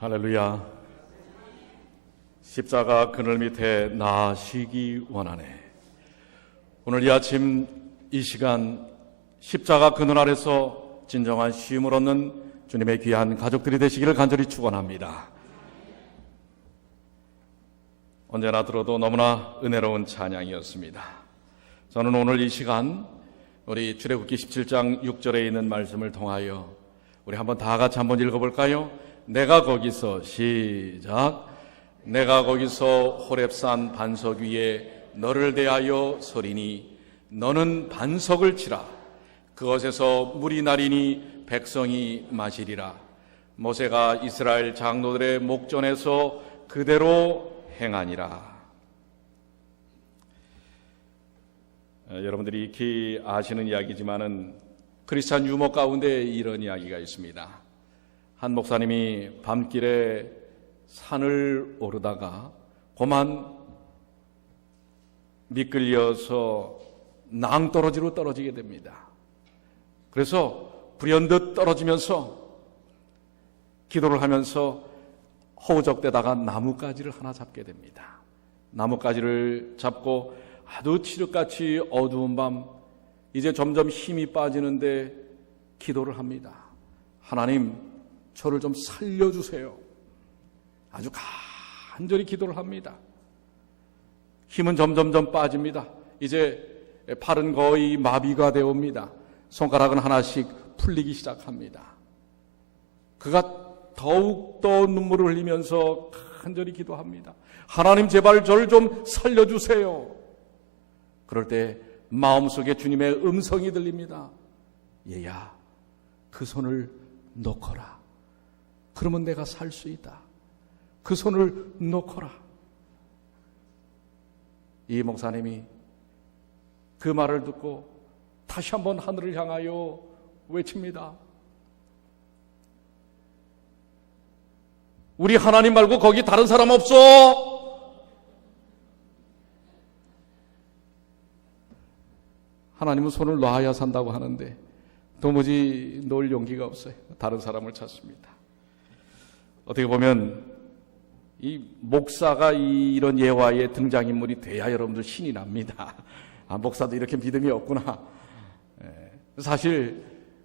할렐루야. 십자가 그늘 밑에 나시기 원하네. 오늘 이 아침 이 시간 십자가 그늘 아래서 진정한 쉼을 얻는 주님의 귀한 가족들이 되시기를 간절히 축원합니다. 언제나 들어도 너무나 은혜로운 찬양이었습니다. 저는 오늘 이 시간 우리 출애굽기 17장 6절에 있는 말씀을 통하여 우리 한번 다 같이 한번 읽어볼까요? 내가 거기서 시작. 내가 거기서 호렙산 반석 위에 너를 대하여 서리니 너는 반석을 치라. 그것에서 물이 나리니 백성이 마시리라. 모세가 이스라엘 장로들의 목전에서 그대로 행하니라. 여러분들이 익히 아시는 이야기지만은 크리스찬 유머 가운데 이런 이야기가 있습니다. 한 목사님이 밤길에 산을 오르다가 고만 미끌려서 낭떠러지로 떨어지게 됩니다. 그래서 불현듯 떨어지면서 기도를 하면서 허우적대다가 나뭇가지를 하나 잡게 됩니다. 나뭇가지를 잡고 아주 칠흑같이 어두운 밤, 이제 점점 힘이 빠지는데 기도를 합니다. 하나님, 저를 좀 살려주세요. 아주 간절히 기도를 합니다. 힘은 점점점 빠집니다. 이제 팔은 거의 마비가 되어 옵니다. 손가락은 하나씩 풀리기 시작합니다. 그가 더욱더 눈물을 흘리면서 간절히 기도합니다. 하나님, 제발 저를 좀 살려주세요. 그럴 때 마음속에 주님의 음성이 들립니다. 얘야, 그 손을 놓거라. 그러면 내가 살 수 있다. 그 손을 놓거라. 이 목사님이 그 말을 듣고 다시 한번 하늘을 향하여 외칩니다. 우리 하나님 말고 거기 다른 사람 없어. 하나님은 손을 놔야 산다고 하는데 도무지 놓을 용기가 없어요. 다른 사람을 찾습니다. 어떻게 보면 이 목사가 이런 예화의 등장인물이 돼야 여러분들 신이 납니다. 아, 목사도 이렇게 믿음이 없구나. 사실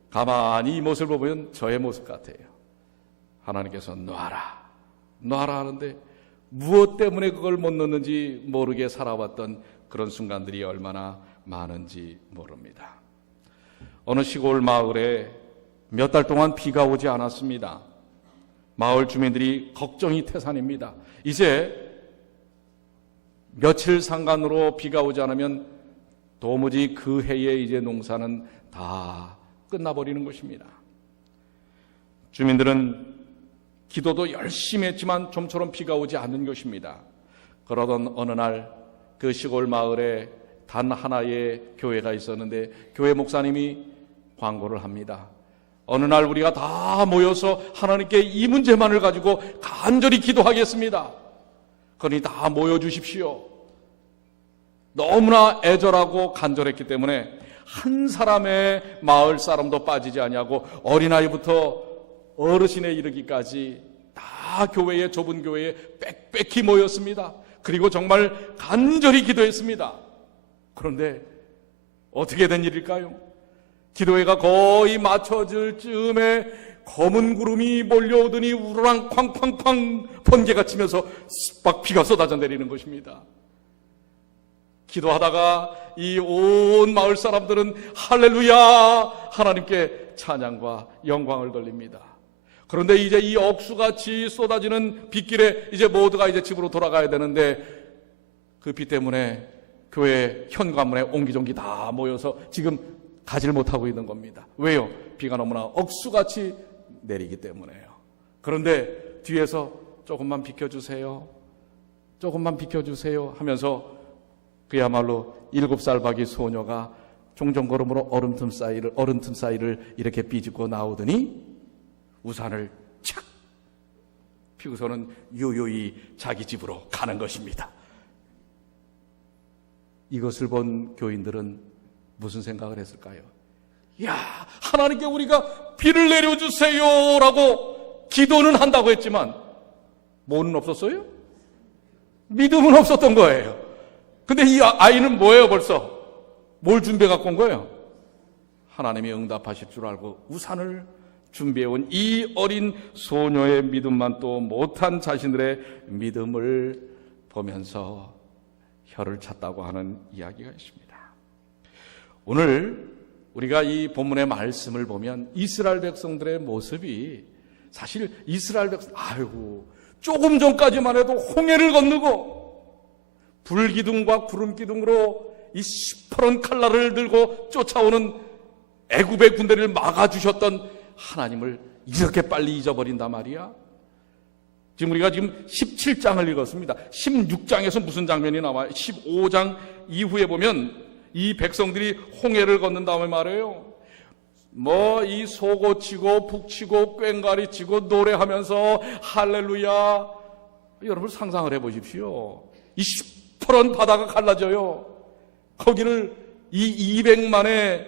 가만히 이 모습을 보면 저의 모습 같아요. 하나님께서 놔라 하는데 무엇 때문에 그걸 못 놓는지 모르게 살아왔던 그런 순간들이 얼마나 많은지 모릅니다. 어느 시골 마을에 몇 달 동안 비가 오지 않았습니다. 마을 주민들이 걱정이 태산입니다. 이제 며칠 상간으로 비가 오지 않으면 도무지 그 해에 이제 농사는 다 끝나버리는 것입니다. 주민들은 기도도 열심히 했지만 좀처럼 비가 오지 않는 것입니다. 그러던 어느 날 그 시골 마을에 단 하나의 교회가 있었는데 교회 목사님이 광고를 합니다. 어느 날 우리가 다 모여서 하나님께 이 문제만을 가지고 간절히 기도하겠습니다. 그러니 다 모여주십시오. 너무나 애절하고 간절했기 때문에 한 사람의 마을 사람도 빠지지 아니하고 어린아이부터 어르신에 이르기까지 다 교회에, 좁은 교회에 빽빽히 모였습니다. 그리고 정말 간절히 기도했습니다. 그런데 어떻게 된 일일까요? 기도회가 거의 맞춰질 즈음에 검은 구름이 몰려오더니 우르랑 쾅쾅쾅 번개가 치면서 막 비가 쏟아져 내리는 것입니다. 기도하다가 이 온 마을 사람들은 할렐루야 하나님께 찬양과 영광을 돌립니다. 그런데 이제 이 억수같이 쏟아지는 빗길에 이제 모두가 이제 집으로 돌아가야 되는데 그 비 때문에 교회 현관문에 옹기종기 다 모여서 지금 가지를 못하고 있는 겁니다. 왜요? 비가 너무나 억수같이 내리기 때문에요. 그런데 뒤에서 조금만 비켜주세요. 조금만 비켜주세요 하면서 그야말로 7살 박이 소녀가 종종걸음으로 얼음틈 사이를 이렇게 비집고 나오더니 우산을 착 피고서는 요요히 자기 집으로 가는 것입니다. 이것을 본 교인들은 무슨 생각을 했을까요? 야, 하나님께 우리가 비를 내려주세요 라고 기도는 한다고 했지만 뭐는 없었어요? 믿음은 없었던 거예요. 근데 이 아이는 뭐예요 벌써? 뭘 준비해 갖고 온 거예요? 하나님이 응답하실 줄 알고 우산을 준비해온 이 어린 소녀의 믿음만 또 못한 자신들의 믿음을 보면서 혀를 찼다고 하는 이야기가 있습니다. 오늘 우리가 이 본문의 말씀을 보면 이스라엘 백성들의 모습이 사실 이스라엘 백성, 아이고 조금 전까지만 해도 홍해를 건너고 불기둥과 구름기둥으로 이 시퍼런 칼날을 들고 쫓아오는 애굽의 군대를 막아주셨던 하나님을 이렇게 빨리 잊어버린단 말이야. 지금 우리가 지금 17장을 읽었습니다. 16장에서 무슨 장면이 나와요? 15장 이후에 보면 이 백성들이 홍해를 걷는 다음에 말해요. 뭐 이 소고 치고 북치고 꽹과리 치고 노래하면서 할렐루야. 여러분 상상을 해보십시오. 이 시퍼런 바다가 갈라져요. 거기를 이 200만의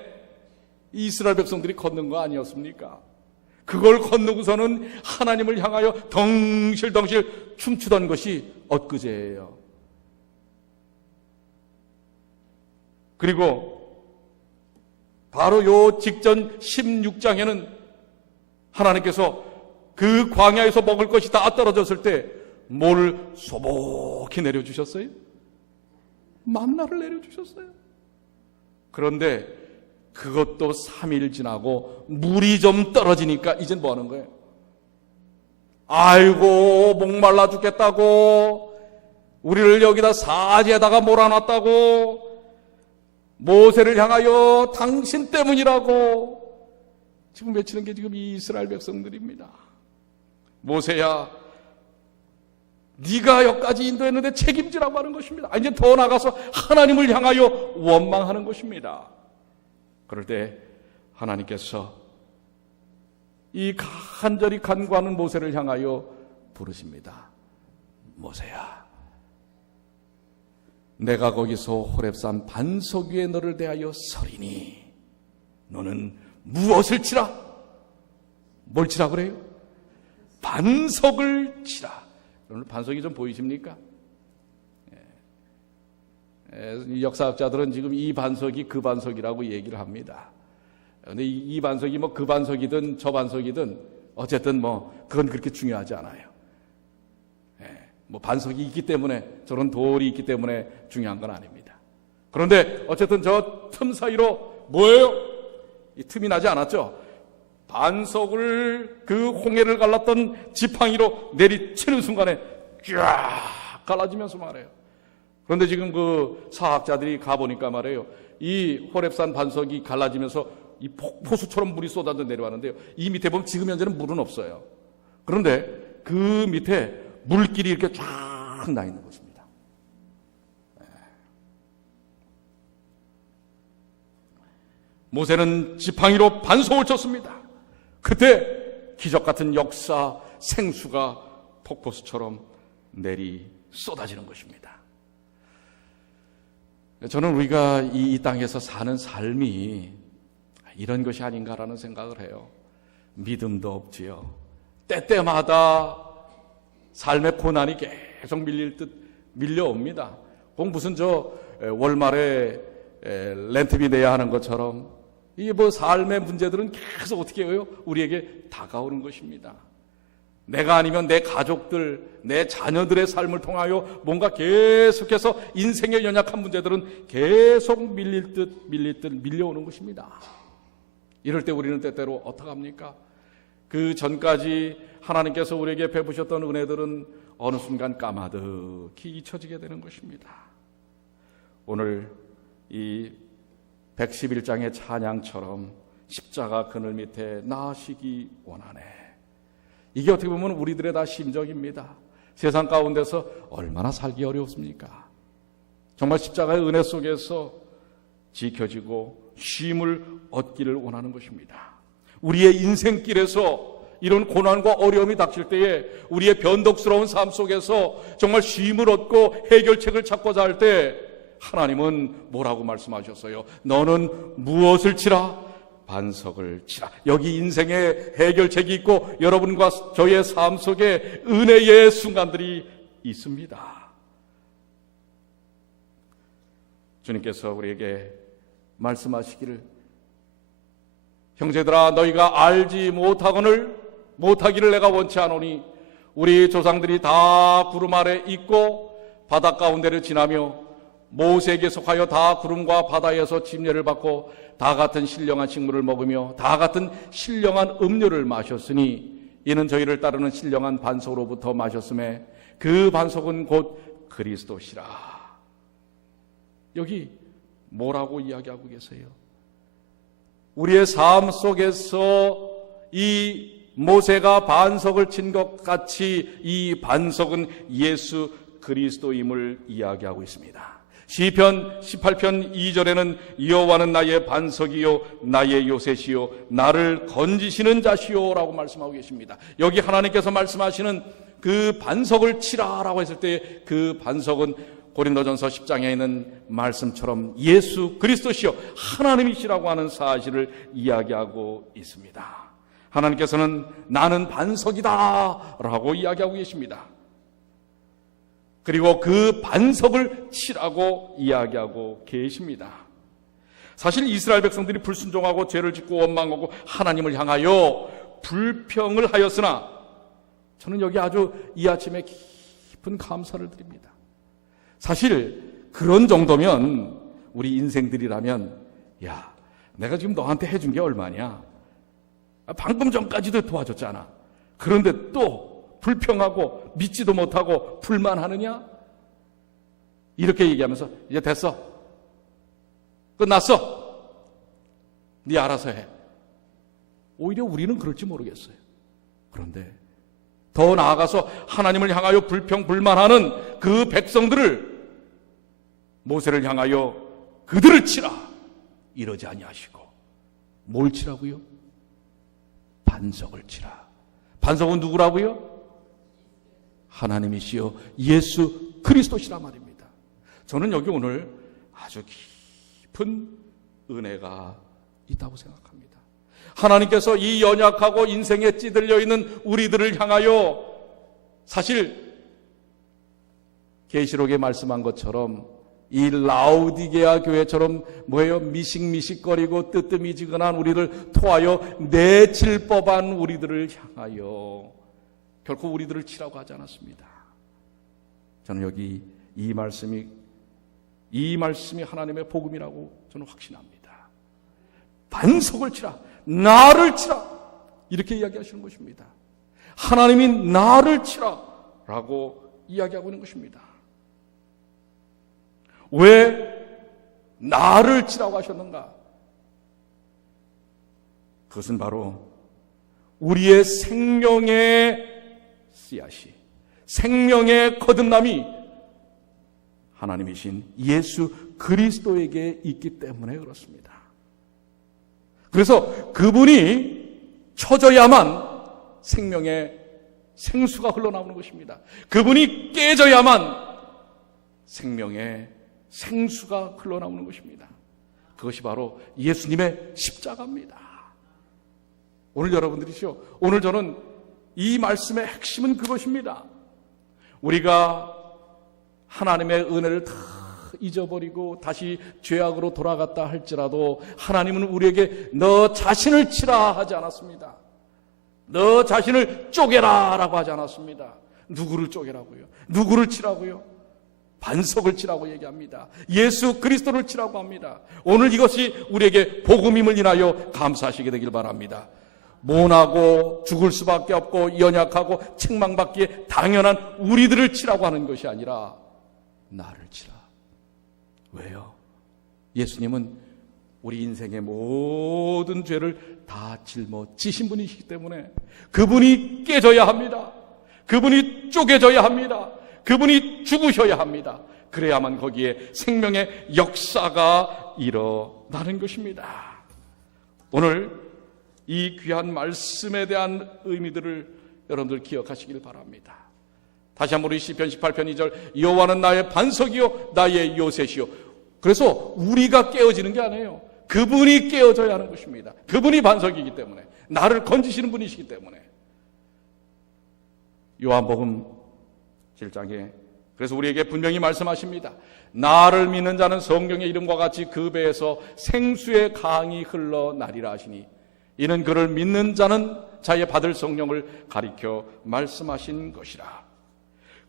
이스라엘 백성들이 걷는 거 아니었습니까? 그걸 건너고서는 하나님을 향하여 덩실덩실 춤추던 것이 엊그제예요. 그리고 바로 요 직전 16장에는 하나님께서 그 광야에서 먹을 것이 다 떨어졌을 때 뭘 소복히 내려주셨어요? 만나를 내려주셨어요. 그런데 그것도 3일 지나고 물이 좀 떨어지니까 이젠 뭐 하는 거예요? 아이고 목말라 죽겠다고, 우리를 여기다 사지에다가 몰아놨다고, 모세를 향하여 당신 때문이라고 지금 외치는 게 지금 이 이스라엘 백성들입니다. 모세야, 네가 여기까지 인도했는데 책임지라고 하는 것입니다. 이제 더 나가서 하나님을 향하여 원망하는 것입니다. 그럴 때 하나님께서 이 간절히 간구하는 모세를 향하여 부르십니다. 모세야, 내가 거기서 호렙산 반석 위에 너를 대하여 서리니 너는 무엇을 치라? 뭘 치라 그래요? 반석을 치라. 여러분 반석이 좀 보이십니까? 이 역사학자들은 지금 이 반석이 그 반석이라고 얘기를 합니다. 그런데 이 반석이 뭐 그 반석이든 저 반석이든 어쨌든 뭐 그건 그렇게 중요하지 않아요. 뭐 반석이 있기 때문에, 저런 돌이 있기 때문에 중요한 건 아닙니다. 그런데 어쨌든 저 틈 사이로 뭐예요? 이 틈이 나지 않았죠? 반석을 그 홍해를 갈랐던 지팡이로 내리치는 순간에 쫙 갈라지면서 말해요. 그런데 지금 그 사학자들이 가보니까 말해요. 이 호렙산 반석이 갈라지면서 이 폭포수처럼 물이 쏟아져 내려왔는데요. 이 밑에 보면 지금 현재는 물은 없어요. 그런데 그 밑에 물길이 이렇게 쫙 나 있는 것입니다. 모세는 지팡이로 반석을 쳤습니다. 그때 기적 같은 역사, 생수가 폭포수처럼 내리 쏟아지는 것입니다. 저는 우리가 이 땅에서 사는 삶이 이런 것이 아닌가라는 생각을 해요. 믿음도 없지요. 때때마다 삶의 고난이 계속 밀릴 듯 밀려옵니다. 꼭 무슨 저 월말에 렌트비 내야 하는 것처럼 이 뭐 삶의 문제들은 계속 어떻게 해요? 우리에게 다가오는 것입니다. 내가 아니면 내 가족들, 내 자녀들의 삶을 통하여 뭔가 계속해서 인생의 연약한 문제들은 계속 밀릴 듯 밀려오는 것입니다. 이럴 때 우리는 때때로 어떡합니까? 그 전까지 하나님께서 우리에게 베푸셨던 은혜들은 어느 순간 까마득히 잊혀지게 되는 것입니다. 오늘 이 111장의 찬양처럼 십자가 그늘 밑에 나시기 원하네. 이게 어떻게 보면 우리들의 다 심정입니다. 세상 가운데서 얼마나 살기 어렵습니까? 정말 십자가의 은혜 속에서 지켜지고 쉼을 얻기를 원하는 것입니다. 우리의 인생길에서 이런 고난과 어려움이 닥칠 때에 우리의 변덕스러운 삶 속에서 정말 쉼을 얻고 해결책을 찾고자 할 때 하나님은 뭐라고 말씀하셨어요? 너는 무엇을 치라? 반석을 치라. 여기 인생의 해결책이 있고 여러분과 저의 삶 속에 은혜의 순간들이 있습니다. 주님께서 우리에게 말씀하시기를, 형제들아 너희가 알지 못하기를 내가 원치 않으니 우리 조상들이 다 구름 아래 있고 바다 가운데를 지나며 모세에게 속하여 다 구름과 바다에서 침례를 받고 다 같은 신령한 식물을 먹으며 다 같은 신령한 음료를 마셨으니 이는 저희를 따르는 신령한 반석으로부터 마셨음에 그 반석은 곧 그리스도시라. 여기 뭐라고 이야기하고 계세요? 우리의 삶 속에서 이 모세가 반석을 친 것 같이 이 반석은 예수 그리스도임을 이야기하고 있습니다. 시편 18편 2절에는 여호와는 나의 반석이요 나의 요새시요 나를 건지시는 자시요 라고 말씀하고 계십니다. 여기 하나님께서 말씀하시는 그 반석을 치라라고 했을 때 그 반석은 고린도전서 10장에 있는 말씀처럼 예수 그리스도시요 하나님이시라고 하는 사실을 이야기하고 있습니다. 하나님께서는 나는 반석이다 라고 이야기하고 계십니다. 그리고 그 반석을 치라고 이야기하고 계십니다. 사실 이스라엘 백성들이 불순종하고 죄를 짓고 원망하고 하나님을 향하여 불평을 하였으나 저는 여기 아주 이 아침에 깊은 감사를 드립니다. 사실 그런 정도면 우리 인생들이라면, 야, 내가 지금 너한테 해준 게 얼마냐? 방금 전까지도 도와줬잖아. 그런데 또 불평하고 믿지도 못하고 불만하느냐? 이렇게 얘기하면서 이제 됐어, 끝났어, 네 알아서 해. 오히려 우리는 그럴지 모르겠어요. 그런데 더 나아가서 하나님을 향하여 불평 불만하는 그 백성들을 모세를 향하여 그들을 치라 이러지 아니하시고 뭘 치라고요? 반석을 치라. 반석은 누구라고요? 하나님이시여 예수 그리스도시라 말입니다. 저는 여기 오늘 아주 깊은 은혜가 있다고 생각합니다. 하나님께서 이 연약하고 인생에 찌들려 있는 우리들을 향하여, 사실 계시록에 말씀한 것처럼 이 라우디게아 교회처럼 뭐예요? 미식미식거리고 뜨뜻미지근한 우리를 토하여 내칠 법한 우리들을 향하여 결코 우리들을 치라고 하지 않았습니다. 저는 여기 이 말씀이 하나님의 복음이라고 저는 확신합니다. 반석을 치라, 나를 치라, 이렇게 이야기하시는 것입니다. 하나님이 나를 치라 라고 이야기하고 있는 것입니다. 왜 나를 치라고 하셨는가? 그것은 바로 우리의 생명의 씨앗이, 생명의 거듭남이 하나님이신 예수 그리스도에게 있기 때문에 그렇습니다. 그래서 그분이 쳐져야만 생명의 생수가 흘러나오는 것입니다. 그분이 깨져야만 생명의 생수가 흘러나오는 것입니다. 그것이 바로 예수님의 십자가입니다. 오늘 여러분들이시오, 오늘 저는 이 말씀의 핵심은 그것입니다. 우리가 하나님의 은혜를 다 잊어버리고 다시 죄악으로 돌아갔다 할지라도 하나님은 우리에게 너 자신을 치라 하지 않았습니다. 너 자신을 쪼개라 라고 하지 않았습니다. 누구를 쪼개라고요? 누구를 치라고요? 반석을 치라고 얘기합니다. 예수 그리스도를 치라고 합니다. 오늘 이것이 우리에게 복음임을 인하여 감사하시게 되길 바랍니다. 모나고 죽을 수밖에 없고 연약하고 책망받기에 당연한 우리들을 치라고 하는 것이 아니라 나를 치라. 왜요? 예수님은 우리 인생의 모든 죄를 다 짊어지신 분이시기 때문에 그분이 깨져야 합니다. 그분이 쪼개져야 합니다. 그분이 죽으셔야 합니다. 그래야만 거기에 생명의 역사가 일어나는 것입니다. 오늘 이 귀한 말씀에 대한 의미들을 여러분들 기억하시길 바랍니다. 다시 한번 우리 시편 18편 2절, 여호와는 나의 반석이요 나의 요새시요. 그래서 우리가 깨어지는 게 아니에요. 그분이 깨어져야 하는 것입니다. 그분이 반석이기 때문에, 나를 건지시는 분이시기 때문에. 요한복음 7장에 그래서 우리에게 분명히 말씀하십니다. 나를 믿는 자는 성경의 이름과 같이 그 배에서 생수의 강이 흘러나리라 하시니 이는 그를 믿는 자는 자의 받을 성령을 가리켜 말씀하신 것이라.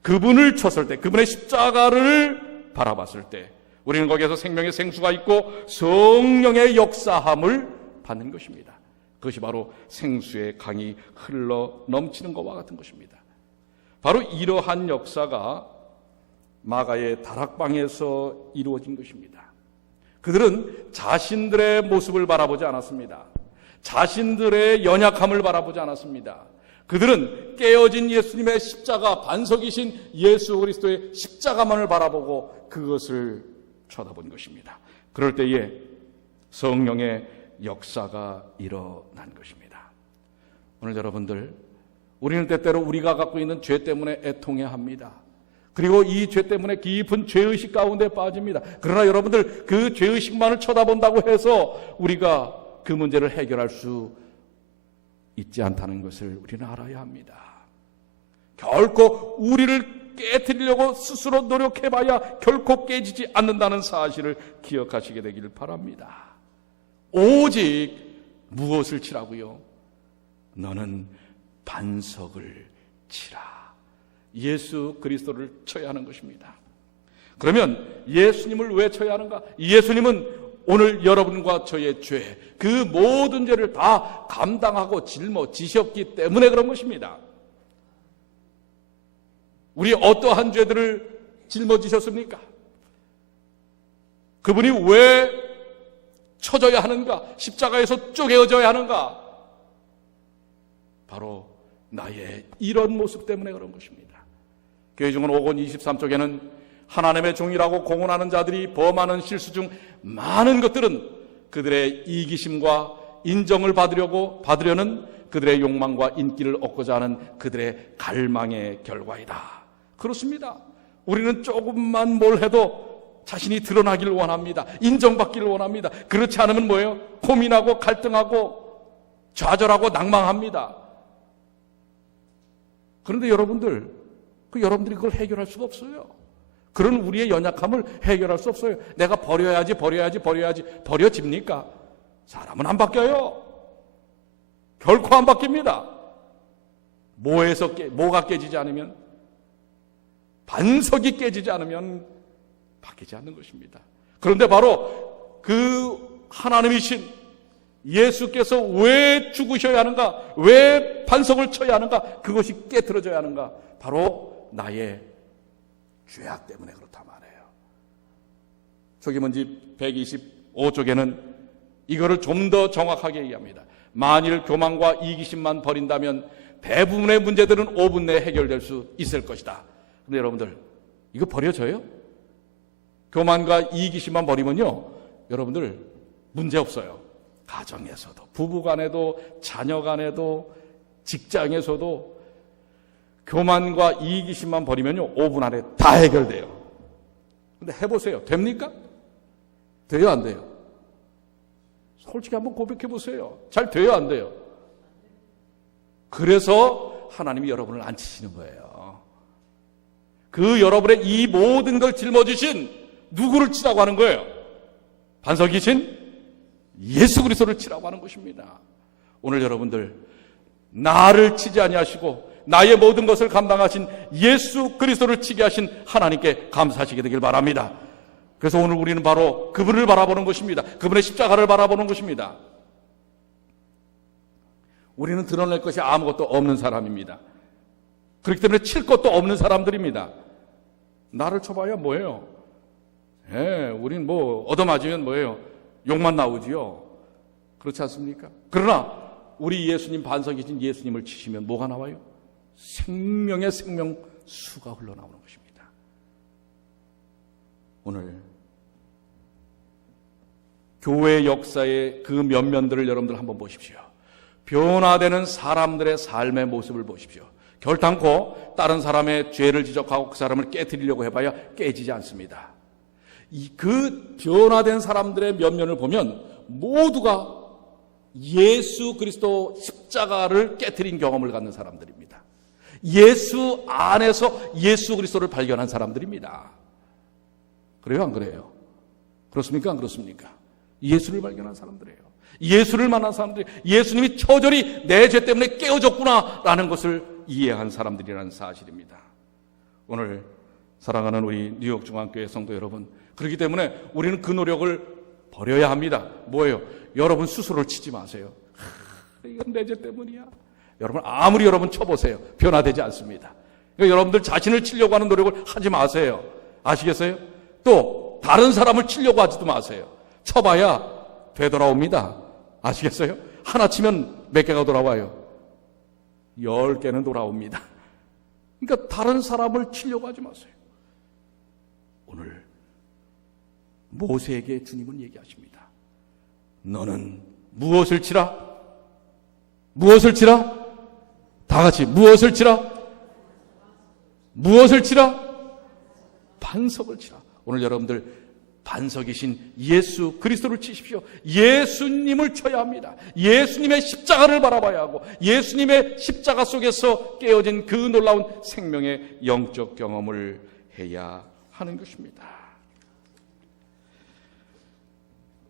그분을 쳤을 때, 그분의 십자가를 바라봤을 때 우리는 거기에서 생명의 생수가 있고 성령의 역사함을 받는 것입니다. 그것이 바로 생수의 강이 흘러 넘치는 것과 같은 것입니다. 바로 이러한 역사가 마가의 다락방에서 이루어진 것입니다. 그들은 자신들의 모습을 바라보지 않았습니다. 자신들의 연약함을 바라보지 않았습니다. 그들은 깨어진 예수님의 십자가, 반석이신 예수 그리스도의 십자가만을 바라보고 그것을 쳐다본 것입니다. 그럴 때에 성령의 역사가 일어난 것입니다. 오늘 여러분들, 우리는 때때로 우리가 갖고 있는 죄 때문에 애통해야 합니다. 그리고 이 죄 때문에 깊은 죄의식 가운데 빠집니다. 그러나 여러분들, 그 죄의식만을 쳐다본다고 해서 우리가 그 문제를 해결할 수 있지 않다는 것을 우리는 알아야 합니다. 결코 우리를 깨트리려고 스스로 노력해봐야 결코 깨지지 않는다는 사실을 기억하시게 되기를 바랍니다. 오직 무엇을 치라고요? 너는 반석을 치라. 예수 그리스도를 쳐야 하는 것입니다. 그러면 예수님을 왜 쳐야 하는가? 예수님은 오늘 여러분과 저의 죄, 그 모든 죄를 다 감당하고 짊어지셨기 때문에 그런 것입니다. 우리 어떠한 죄들을 짊어지셨습니까? 그분이 왜 쳐져야 하는가? 십자가에서 쪼개어져야 하는가? 바로 나의 이런 모습 때문에 그런 것입니다. 교회중은 5권 23쪽에는 하나님의 종이라고 공언하는 자들이 범하는 실수 중 많은 것들은 그들의 이기심과 인정을 받으려는 그들의 욕망과 인기를 얻고자 하는 그들의 갈망의 결과이다. 그렇습니다. 우리는 조금만 뭘 해도 자신이 드러나기를 원합니다. 인정받기를 원합니다. 그렇지 않으면 뭐예요? 고민하고 갈등하고 좌절하고 낭망합니다. 그런데 여러분들이 그걸 해결할 수가 없어요. 그런 우리의 연약함을 해결할 수 없어요. 내가 버려야지. 버려집니까? 사람은 안 바뀌어요. 결코 안 바뀝니다. 뭐가 깨지지 않으면, 반석이 깨지지 않으면 바뀌지 않는 것입니다. 그런데 바로 그 하나님이신 예수께서 왜 죽으셔야 하는가? 왜 반석을 쳐야 하는가? 그것이 깨트려져야 하는가? 바로 나의 죄악 때문에 그렇다 말해요. 초기문집 125쪽에는 이거를 좀 더 정확하게 얘기합니다. 만일 교만과 이기심만 버린다면 대부분의 문제들은 5분 내에 해결될 수 있을 것이다. 근데 여러분들, 이거 버려져요? 교만과 이기심만 버리면요, 여러분들 문제 없어요. 가정에서도, 부부간에도, 자녀간에도, 직장에서도 교만과 이기심만 버리면요 5분 안에 다 해결돼요. 근데 해보세요. 됩니까? 돼요, 안 돼요? 솔직히 한번 고백해 보세요. 잘 돼요, 안 돼요? 그래서 하나님이 여러분을 안 치시는 거예요. 그 여러분의 이 모든 걸 짊어지신 누구를 치라고 하는 거예요? 반석이신 예수 그리스도를 치라고 하는 것입니다. 오늘 여러분들, 나를 치지 아니하시고 나의 모든 것을 감당하신 예수 그리스도를 치게 하신 하나님께 감사하시게 되길 바랍니다. 그래서 오늘 우리는 바로 그분을 바라보는 것입니다. 그분의 십자가를 바라보는 것입니다. 우리는 드러낼 것이 아무것도 없는 사람입니다. 그렇기 때문에 칠 것도 없는 사람들입니다. 나를 쳐봐야 뭐예요? 우린 얻어맞으면 뭐예요? 욕만 나오지요. 그렇지 않습니까? 그러나 우리 예수님, 반석이신 예수님을 치시면 뭐가 나와요? 생명의 생명수가 흘러나오는 것입니다. 오늘 교회 역사의 그 면면들을 여러분들 한번 보십시오. 변화되는 사람들의 삶의 모습을 보십시오. 결단코 다른 사람의 죄를 지적하고 그 사람을 깨트리려고 해봐야 깨지지 않습니다. 그 변화된 사람들의 면면을 보면 모두가 예수 그리스도 십자가를 깨트린 경험을 갖는 사람들입니다. 예수 안에서 예수 그리스도를 발견한 사람들입니다. 그래요, 안 그래요? 그렇습니까, 안 그렇습니까? 예수를 발견한 사람들이에요. 예수를 만난 사람들이, 예수님이 처절히 내 죄 때문에 깨어졌구나라는 것을 이해한 사람들이라는 사실입니다. 오늘 사랑하는 우리 뉴욕 중앙교회 성도 여러분, 그렇기 때문에 우리는 그 노력을 버려야 합니다. 뭐예요? 여러분 스스로를 치지 마세요. 이건 내 죄 때문이야. 여러분 아무리 여러분 쳐보세요. 변화되지 않습니다. 그러니까 여러분들 자신을 치려고 하는 노력을 하지 마세요. 아시겠어요? 또 다른 사람을 치려고 하지도 마세요. 쳐봐야 되돌아옵니다. 아시겠어요? 하나 치면 몇 개가 돌아와요? 10개는 돌아옵니다. 그러니까 다른 사람을 치려고 하지 마세요. 오늘 모세에게 주님은 얘기하십니다. 너는 무엇을 치라? 무엇을 치라? 다 같이 무엇을 치라? 무엇을 치라? 반석을 치라. 오늘 여러분들 반석이신 예수 그리스도를 치십시오. 예수님을 쳐야 합니다. 예수님의 십자가를 바라봐야 하고 예수님의 십자가 속에서 깨어진 그 놀라운 생명의 영적 경험을 해야 하는 것입니다.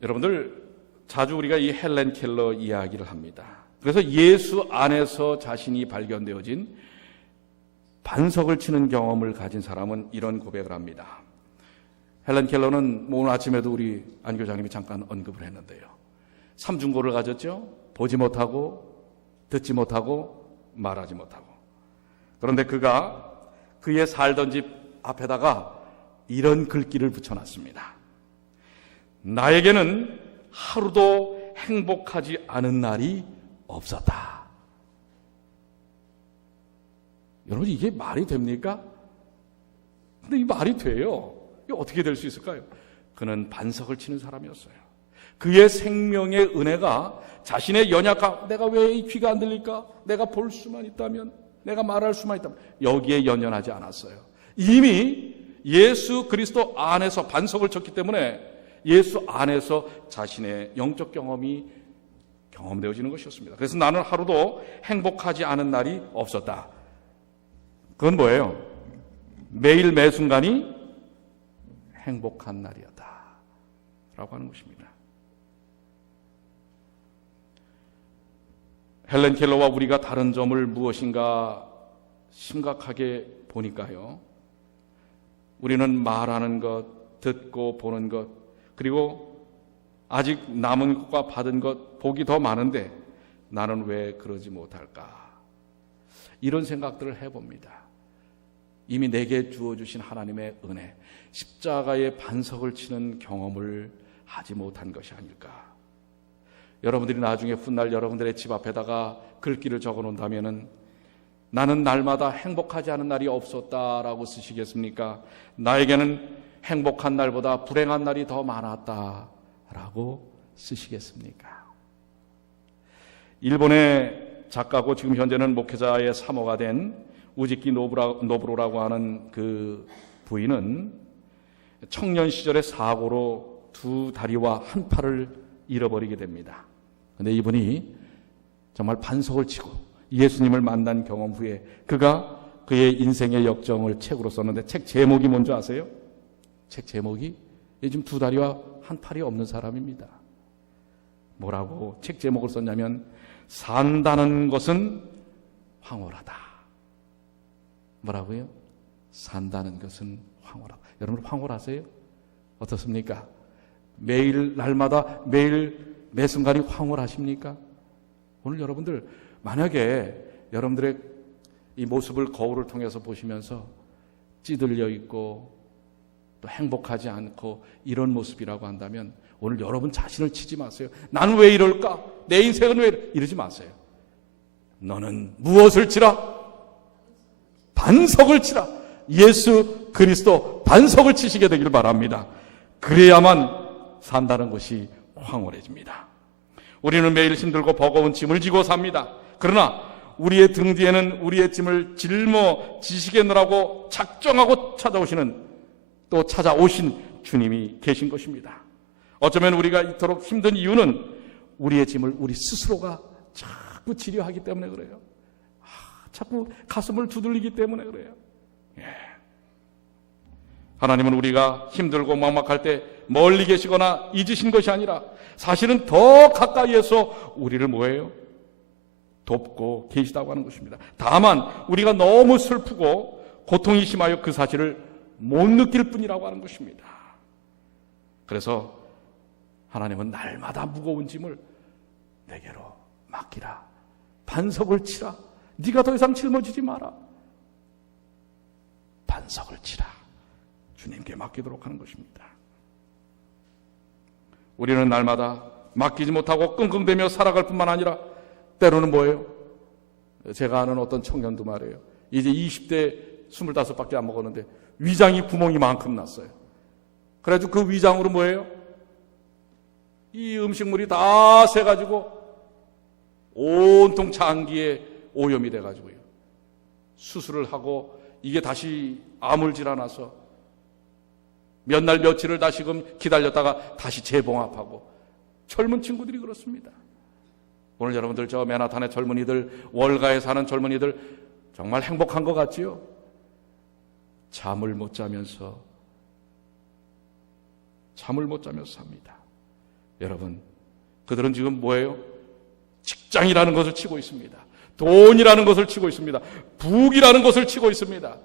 여러분들 자주 우리가 이 헬렌 켈러 이야기를 합니다. 그래서 예수 안에서 자신이 발견되어진 반석을 치는 경험을 가진 사람은 이런 고백을 합니다. 헬렌 켈러는 오늘 아침에도 우리 안 교장님이 잠깐 언급을 했는데요. 삼중고를 가졌죠. 보지 못하고 듣지 못하고 말하지 못하고. 그런데 그가 그의 살던 집 앞에다가 이런 글귀를 붙여놨습니다. 나에게는 하루도 행복하지 않은 날이 없었다. 여러분 이게 말이 됩니까? 근데 이 말이 돼요. 이게 어떻게 될 수 있을까요? 그는 반석을 치는 사람이었어요. 그의 생명의 은혜가 자신의 연약함, 내가 왜 이 귀가 안 들릴까? 내가 볼 수만 있다면, 내가 말할 수만 있다면 여기에 연연하지 않았어요. 이미 예수 그리스도 안에서 반석을 쳤기 때문에 예수 안에서 자신의 영적 경험이 경험되어지는 것이었습니다. 그래서 나는 하루도 행복하지 않은 날이 없었다. 그건 뭐예요? 매일 매 순간이 행복한 날이었다 라고 하는 것입니다. 헬렌 켈러와 우리가 다른 점을 무엇인가 심각하게 보니까요, 우리는 말하는 것, 듣고 보는 것, 그리고 아직 남은 것과 받은 것, 복이 더 많은데 나는 왜 그러지 못할까? 이런 생각들을 해봅니다. 이미 내게 주어주신 하나님의 은혜, 십자가의 반석을 치는 경험을 하지 못한 것이 아닐까. 여러분들이 나중에 훗날 여러분들의 집 앞에다가 글귀를 적어놓는다면은 나는 날마다 행복하지 않은 날이 없었다라고 쓰시겠습니까? 나에게는 행복한 날보다 불행한 날이 더 많았다라고 쓰시겠습니까? 일본의 작가고 지금 현재는 목회자의 사모가 된 우지키 노부로라고 하는 그 부인은 청년 시절의 사고로 두 다리와 한 팔을 잃어버리게 됩니다. 그런데 이분이 정말 반석을 치고 예수님을 만난 경험 후에 그가 그의 인생의 역정을 책으로 썼는데 책 제목이 뭔지 아세요? 책 제목이 요즘 두 다리와 한 팔이 없는 사람입니다. 뭐라고 책 제목을 썼냐면 산다는 것은 황홀하다. 뭐라고요? 산다는 것은 황홀하다. 여러분 황홀하세요? 어떻습니까? 매일 날마다 매일 매 순간이 황홀하십니까? 오늘 여러분들 만약에 여러분들의 이 모습을 거울을 통해서 보시면서 찌들려 있고 또 행복하지 않고 이런 모습이라고 한다면 오늘 여러분 자신을 치지 마세요. 나는 왜 이럴까? 내 인생은 왜 이러지 마세요. 너는 무엇을 치라? 반석을 치라. 예수 그리스도 반석을 치시게 되길 바랍니다. 그래야만 산다는 것이 황홀해집니다. 우리는 매일 힘들고 버거운 짐을 지고 삽니다. 그러나 우리의 등 뒤에는 우리의 짐을 짊어지시겠느라고 작정하고 찾아오신 주님이 계신 것입니다. 어쩌면 우리가 이토록 힘든 이유는 우리의 짐을 우리 스스로가 자꾸 지려 하기 때문에 그래요. 자꾸 가슴을 두들리기 때문에 그래요. 하나님은 우리가 힘들고 막막할 때 멀리 계시거나 잊으신 것이 아니라 사실은 더 가까이에서 우리를 뭐예요? 돕고 계시다고 하는 것입니다. 다만 우리가 너무 슬프고 고통이 심하여 그 사실을 못 느낄 뿐이라고 하는 것입니다. 그래서 하나님은 날마다 무거운 짐을 내게로 맡기라. 반석을 치라. 네가 더 이상 짊어지지 마라. 반석을 치라. 주님께 맡기도록 하는 것입니다. 우리는 날마다 맡기지 못하고 끙끙대며 살아갈 뿐만 아니라 때로는 뭐예요? 제가 아는 어떤 청년도 말이에요. 이제 20대 25밖에 안 먹었는데 위장이 구멍이 만큼 났어요. 그래가지고 그 위장으로 뭐예요? 이 음식물이 다 새가지고 온통 장기에 오염이 돼가지고요. 수술을 하고 이게 다시 아물질 않아서 몇 날 며칠을 다시금 기다렸다가 다시 재봉합하고 젊은 친구들이 그렇습니다. 오늘 여러분들 저 맨하탄의 젊은이들, 월가에 사는 젊은이들 정말 행복한 것 같지요? 잠을 못 자면서 삽니다. 여러분, 그들은 지금 뭐예요? 직장이라는 것을 치고 있습니다. 돈이라는 것을 치고 있습니다. 부귀라는 것을 치고 있습니다.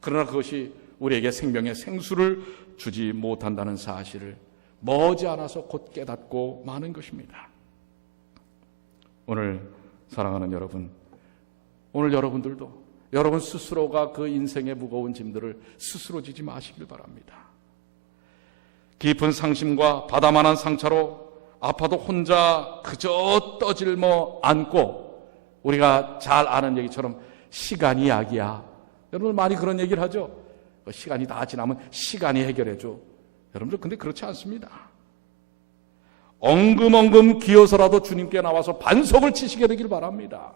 그러나 그것이 우리에게 생명의 생수를 주지 못한다는 사실을 머지않아서 곧 깨닫고 마는 것입니다. 오늘 사랑하는 여러분, 오늘 여러분들도 여러분 스스로가 그 인생의 무거운 짐들을 스스로 지지 마시길 바랍니다. 깊은 상심과 바다만한 상처로 아파도 혼자 그저 떠질머 안고 우리가 잘 아는 얘기처럼 시간이 약이야. 여러분 많이 그런 얘기를 하죠. 시간이 다 지나면 시간이 해결해줘. 여러분들 근데 그렇지 않습니다. 엉금엉금 기어서라도 주님께 나와서 반석을 치시게 되길 바랍니다.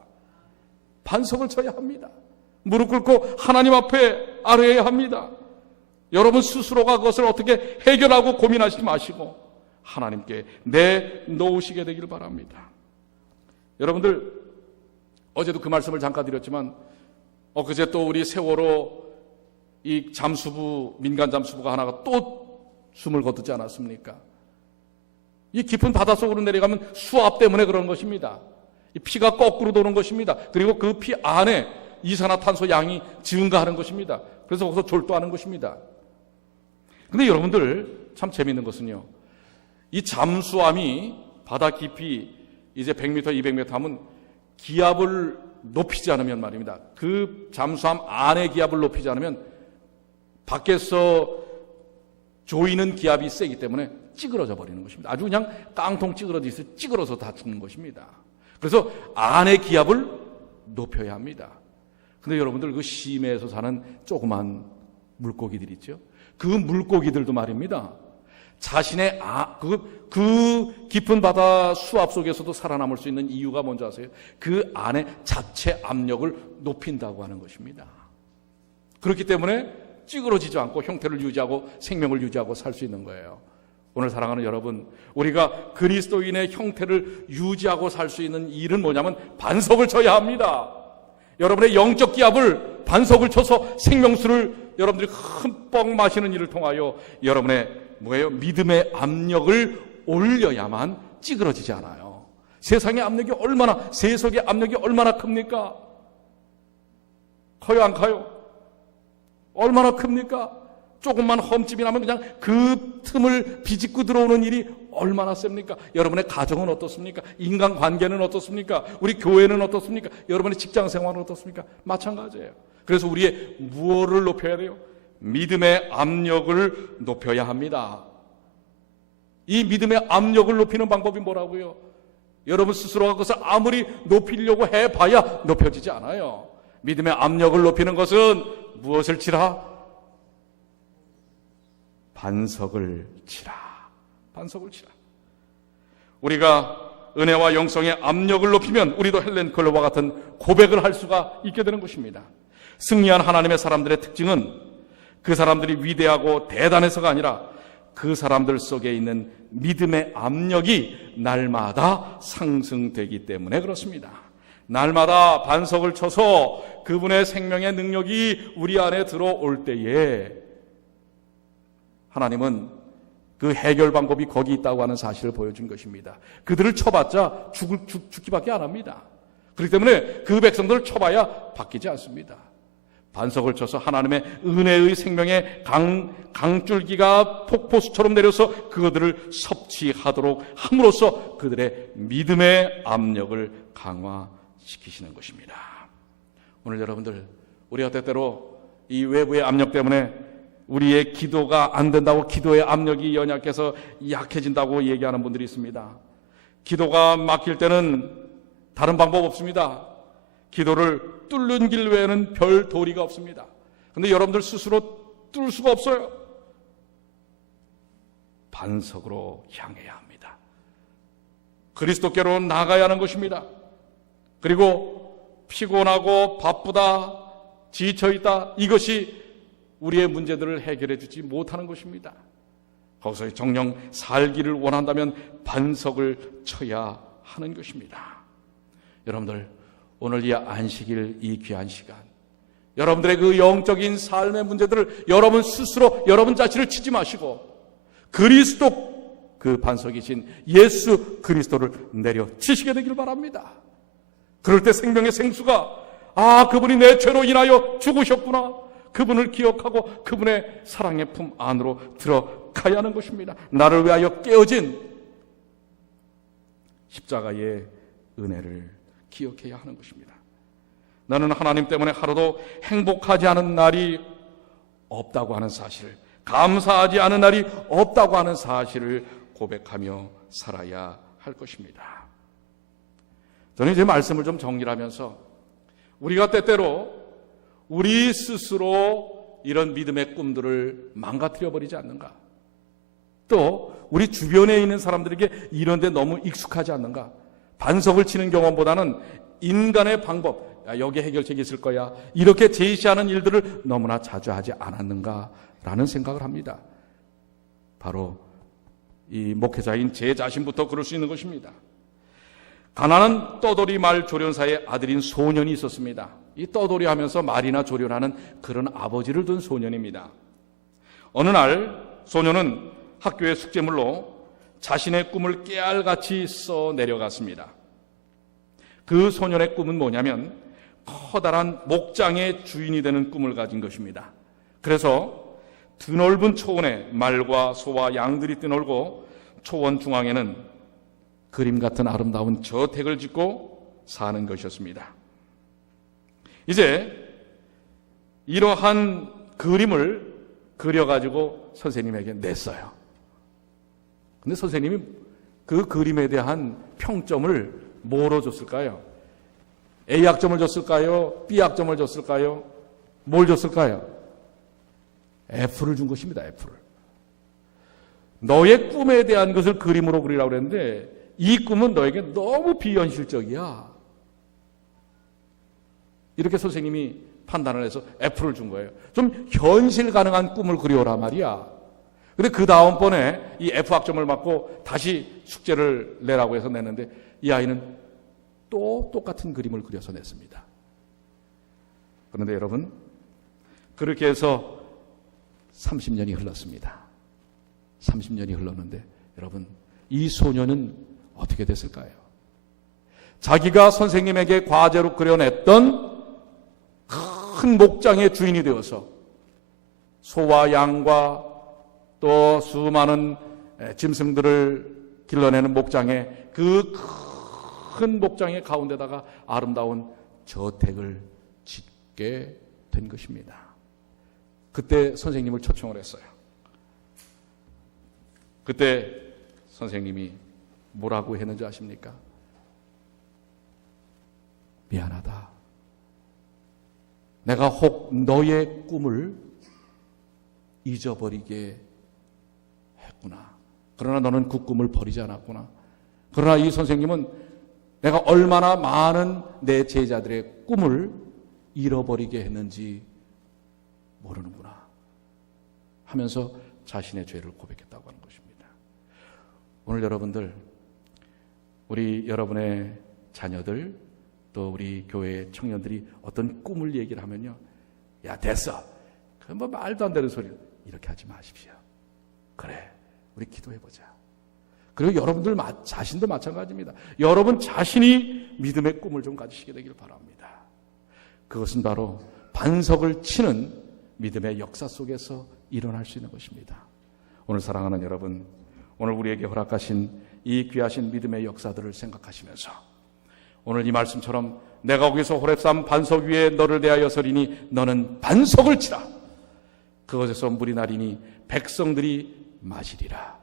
반석을 쳐야 합니다. 무릎 꿇고 하나님 앞에 아뢰어야 합니다. 여러분 스스로가 그것을 어떻게 해결하고 고민하시지 마시고 하나님께 내놓으시게 되길 바랍니다. 여러분들 어제도 그 말씀을 잠깐 드렸지만 그제 또 우리 세월호 이 잠수부 민간 잠수부가 하나가 또 숨을 거두지 않았습니까? 이 깊은 바닷속으로 내려가면 수압 때문에 그런 것입니다. 이 피가 거꾸로 도는 것입니다. 그리고 그 피 안에 이산화탄소 양이 증가하는 것입니다. 그래서 거기서 졸도하는 것입니다. 근데 여러분들 참 재미있는 것은요, 이 잠수함이 바다 깊이 이제 100m, 200m 하면 기압을 높이지 않으면 말입니다. 그 잠수함 안의 기압을 높이지 않으면 밖에서 조이는 기압이 세기 때문에 찌그러져 버리는 것입니다. 아주 그냥 깡통 찌그러서 다 죽는 것입니다. 그래서 안의 기압을 높여야 합니다. 근데 여러분들 그 심해에서 사는 조그만 물고기들 있죠. 그 물고기들도 말입니다. 자신의 그 깊은 바다 수압 속에서도 살아남을 수 있는 이유가 뭔지 아세요? 그 안에 자체 압력을 높인다고 하는 것입니다. 그렇기 때문에 찌그러지지 않고 형태를 유지하고 생명을 유지하고 살 수 있는 거예요. 오늘 사랑하는 여러분, 우리가 그리스도인의 형태를 유지하고 살 수 있는 일은 뭐냐면 반석을 쳐야 합니다. 여러분의 영적 기압을 반석을 쳐서 생명수를 여러분들이 흠뻑 마시는 일을 통하여 여러분의 믿음의 압력을 올려야만 찌그러지지 않아요. 세상의 압력이 세속의 압력이 얼마나 큽니까? 커요, 안 커요? 얼마나 큽니까? 조금만 험집이 나면 그냥 그 틈을 비집고 들어오는 일이 얼마나 셉니까? 여러분의 가정은 어떻습니까? 인간관계는 어떻습니까? 우리 교회는 어떻습니까? 여러분의 직장생활은 어떻습니까? 마찬가지예요. 그래서 우리의 무엇을 높여야 돼요? 믿음의 압력을 높여야 합니다. 이 믿음의 압력을 높이는 방법이 뭐라고요? 여러분 스스로가 그것을 아무리 높이려고 해봐야 높여지지 않아요. 믿음의 압력을 높이는 것은 무엇을 치라? 반석을 치라. 반석을 치라. 우리가 은혜와 영성의 압력을 높이면 우리도 헬렌 켈러와 같은 고백을 할 수가 있게 되는 것입니다. 승리한 하나님의 사람들의 특징은 그 사람들이 위대하고 대단해서가 아니라 그 사람들 속에 있는 믿음의 압력이 날마다 상승되기 때문에 그렇습니다. 날마다 반석을 쳐서 그분의 생명의 능력이 우리 안에 들어올 때에 하나님은 그 해결 방법이 거기 있다고 하는 사실을 보여준 것입니다. 그들을 쳐봤자 죽기밖에 안 합니다. 그렇기 때문에 그 백성들을 쳐봐야 바뀌지 않습니다. 반석을 쳐서 하나님의 은혜의 생명의 강줄기가 폭포수처럼 내려서 그들을 섭취하도록 함으로써 그들의 믿음의 압력을 강화시키시는 것입니다. 오늘 여러분들, 우리가 때때로 이 외부의 압력 때문에 우리의 기도가 안 된다고, 기도의 압력이 연약해서 약해진다고 얘기하는 분들이 있습니다. 기도가 막힐 때는 다른 방법 없습니다. 기도를 뚫는 길 외에는 별 도리가 없습니다. 그런데 여러분들 스스로 뚫을 수가 없어요. 반석으로 향해야 합니다. 그리스도께로 나가야 하는 것입니다. 그리고 피곤하고 바쁘다, 지쳐있다, 이것이 우리의 문제들을 해결해 주지 못하는 것입니다. 거기서 정녕 살기를 원한다면 반석을 쳐야 하는 것입니다. 여러분들, 오늘 이 안식일, 이 귀한 시간, 여러분들의 그 영적인 삶의 문제들을 여러분 스스로, 여러분 자신을 치지 마시고 그리스도, 그 반석이신 예수 그리스도를 내려치시게 되길 바랍니다. 그럴 때 생명의 생수가, 그분이 내 죄로 인하여 죽으셨구나, 그분을 기억하고 그분의 사랑의 품 안으로 들어가야 하는 것입니다. 나를 위하여 깨어진 십자가의 은혜를 기억해야 하는 것입니다. 나는 하나님 때문에 하루도 행복하지 않은 날이 없다고 하는 사실, 감사하지 않은 날이 없다고 하는 사실을 고백하며 살아야 할 것입니다. 저는 이제 말씀을 좀 정리하면서 우리가 때때로 우리 스스로 이런 믿음의 꿈들을 망가뜨려 버리지 않는가, 또 우리 주변에 있는 사람들에게 이런 데 너무 익숙하지 않는가, 반석을 치는 경험보다는 인간의 방법, 여기 해결책이 있을 거야, 이렇게 제시하는 일들을 너무나 자주 하지 않았는가라는 생각을 합니다. 바로 이 목회자인 제 자신부터 그럴 수 있는 것입니다. 가난한 떠돌이 말 조련사의 아들인 소년이 있었습니다. 이 떠돌이 하면서 말이나 조련하는 그런 아버지를 둔 소년입니다. 어느 날 소년은 학교의 숙제물로 자신의 꿈을 깨알같이 써 내려갔습니다. 그 소년의 꿈은 뭐냐면 커다란 목장의 주인이 되는 꿈을 가진 것입니다. 그래서 드넓은 초원에 말과 소와 양들이 뛰놀고 초원 중앙에는 그림 같은 아름다운 저택을 짓고 사는 것이었습니다. 이제 이러한 그림을 그려가지고 선생님에게 냈어요. 근데 선생님이 그 그림에 대한 평점을 뭐로 줬을까요? A학점을 줬을까요? B학점을 줬을까요? 뭘 줬을까요? F를 준 것입니다. F를. 너의 꿈에 대한 것을 그림으로 그리라고 그랬는데 이 꿈은 너에게 너무 비현실적이야, 이렇게 선생님이 판단을 해서 F를 준 거예요. 좀 현실 가능한 꿈을 그려라 말이야. 근데 그 다음번에 이 F학점을 맞고 다시 숙제를 내라고 해서 냈는데 이 아이는 또 똑같은 그림을 그려서 냈습니다. 그런데 여러분, 그렇게 해서 30년이 흘렀습니다. 30년이 흘렀는데 여러분, 이 소년은 어떻게 됐을까요? 자기가 선생님에게 과제로 그려냈던 큰 목장의 주인이 되어서 소와 양과 또 수많은 짐승들을 길러내는 목장에, 그 큰 목장의 가운데다가 아름다운 저택을 짓게 된 것입니다. 그때 선생님을 초청을 했어요. 그때 선생님이 뭐라고 했는지 아십니까? 미안하다. 내가 혹 너의 꿈을 잊어버리게 했구나. 그러나 너는 그 꿈을 버리지 않았구나. 그러나 이 선생님은 내가 얼마나 많은 내 제자들의 꿈을 잃어버리게 했는지 모르는구나 하면서 자신의 죄를 고백했다고 하는 것입니다. 오늘 여러분들, 우리 여러분의 자녀들 또 우리 교회 청년들이 어떤 꿈을 얘기를 하면요, 야 됐어, 그 뭐 말도 안 되는 소리 이렇게 하지 마십시오. 그래, 우리 기도해보자. 그리고 여러분들 자신도 마찬가지입니다. 여러분 자신이 믿음의 꿈을 좀 가지시게 되길 바랍니다. 그것은 바로 반석을 치는 믿음의 역사 속에서 일어날 수 있는 것입니다. 오늘 사랑하는 여러분, 오늘 우리에게 허락하신 이 귀하신 믿음의 역사들을 생각하시면서 오늘 이 말씀처럼 내가 거기서 호렙산 반석 위에 너를 대하여 서리니 너는 반석을 치라. 그것에서 물이 나리니 백성들이 마시리라.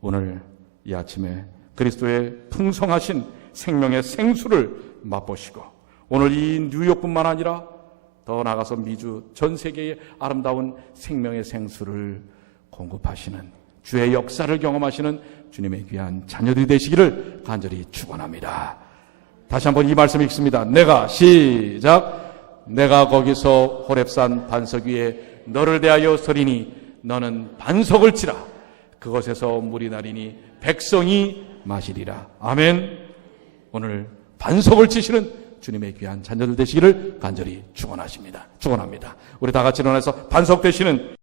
오늘 이 아침에 그리스도의 풍성하신 생명의 생수를 맛보시고 오늘 이 뉴욕뿐만 아니라 더 나아가서 미주 전 세계의 아름다운 생명의 생수를 공급하시는 주의 역사를 경험하시는 주님의 귀한 자녀들이 되시기를 간절히 축원합니다. 다시 한번 이 말씀 읽습니다. 내가 거기서 호렙산 반석 위에 너를 대하여 서리니 너는 반석을 치라. 그것에서 물이 나리니 백성이 마시리라. 아멘. 오늘 반석을 치시는 주님의 귀한 자녀들 되시기를 간절히 축원합니다. 우리 다 같이 일어나서 반석 되시는